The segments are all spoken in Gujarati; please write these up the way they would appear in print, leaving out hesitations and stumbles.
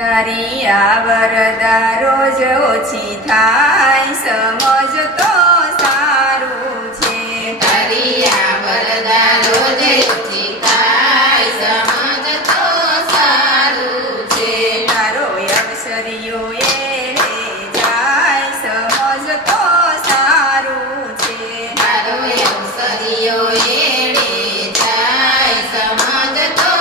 તારી આ વરદા રોજ ઓછી થાય, સમજ તો સારું છે. તારી આ વરદા રોજ ઓછી થાય, સમજ તો સારું છે. તારો અવસરીઓ એળે જાય, સમજ તો સારું છે. તારો અવસરીઓ એળે જાય, સમજ તો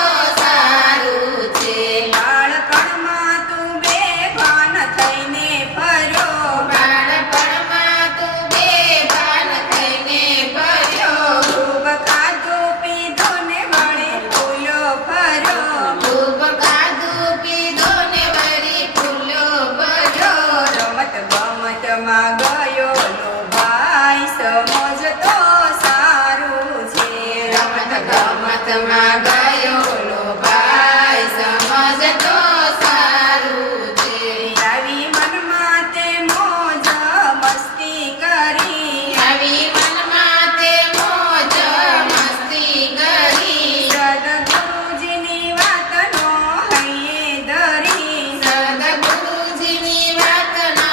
સારું છે. બાળપણમાં તું બેભાન થઈને ફર્યો, બાળપણમાં તું બેભાન થઈને ફર્યો. ખૂબ ખાધું પીધું ને વળી ફૂલ્યો ફર્યો. ખૂબ ખાધું પીધું ને વળી ફૂલ્યો ફર્યો. રમત ગમતમાં ગયો લો ભાઈ, સમજ તો સારું છે. રમત ગમતમાં ગયો લો ભાઈ, સમજ તો સારું છે. આવી મનમાં તે મોજ મસ્તી કરી, આવી મનમાં તે મોજ મસ્તી કરી. સદગુરુજીની વાતનો હૈયે ધરી, સદગુરુજીની વાતનો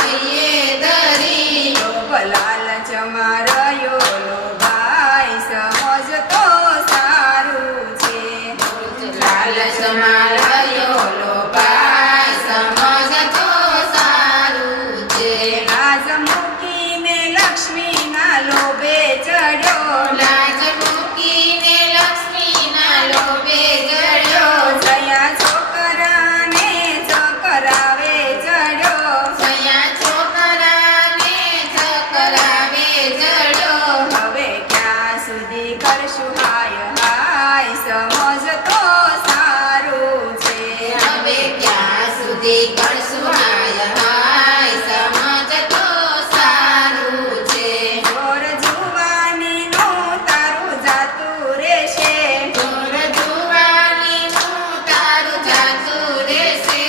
હૈયે ધરી. લોભ લાલચમાં રહ્યો લો ભાઈ, સમજ તો સારું છે. લાલચમાં રહ્યો લો ભાઈ, સમજ તો સારું છે. લાજ મૂકીને લક્ષ્મીના લોભે ચડ્યો, લાજ મૂકીને લક્ષ્મીના લોભે ચડ્યો. જયા છોકરાને ચકરાવે ચડ્યો, સયા છોકરાને ચકરાવે ચડ્યો. હવે ક્યાં સુધી કરશું હાય હાય, સમજ તો સારું છે. હવે ક્યાં સુધી કરશું હાય હાય, સમજ તો સારું છે. જોર જુવાનીનું તારું જાતું રહેશે, જોર જુવાનીનું તારું જાતું રહેશે.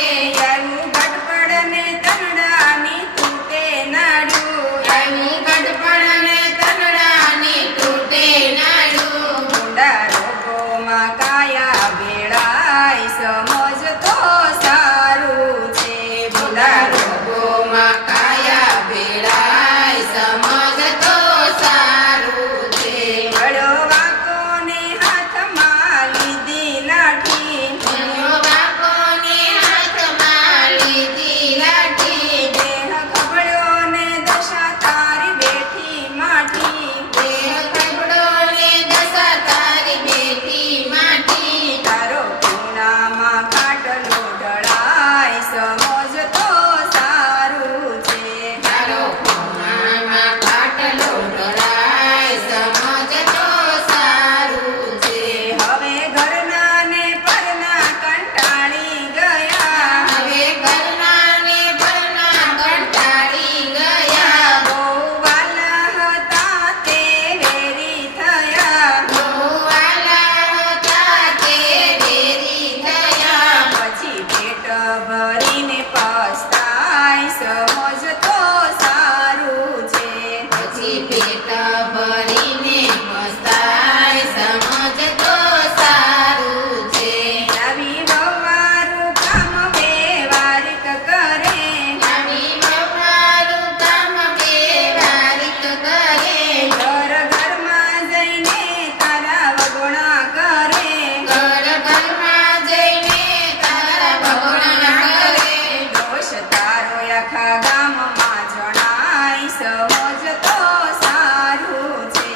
એવું ગડબડ ને તરડાની તૂટે નાડું, એવું ગડપણ ને તનડાની તૂટે નાડું. ઊંડા રોગોમાં કાયા ભેળાય, સમજ તો સારું છે. ભૂલા રોગોમાં કાયા ભેળાય, સમજ તો સારું છે. વડો વાંકોને હાથમાં લીધી લાઠી, ઘણો બાપોને હાથમાં લીધી લાઠી. દેહ ખબડ્યો ને દશા તારી બેઠી માઠી, દેહ કપડો ને દશા તારી બેઠી માટી. તારો પૂનામાં ખાટલો ઢળાય, સમજ તો સારું છે. તારો ખૂણામાં ખાટલો ઢળાય, સમજ તો સારું છે. હવે ઘરના ને પરના કંટાળી ગયા, હવે ઘરના ને પરના કંટાળી ગયા. બહુ વાલા હતા તે વેરી થયા, બહુ વાલા હતા તે વેરી થયા. પછી પેટ ભરીને પસ્તાય, સમજ તો સારું છે. પછી પેટ ભરીને પસ્તાય, સમજ તો સારું છે. આવી વવારું કામ વ્યવહારિક કરે, આવી વપરારું કામ વ્યવહારિક કરે. ઘર ઘરમાં જઈને તારા વગોણા કરે, ઘરમાં જઈને તારા ભગવાન કરે. દોષ તારો આખા ગામમાં જણાય, સમજ તો સારું છે.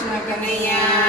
કૃષ્ણ કનૈયા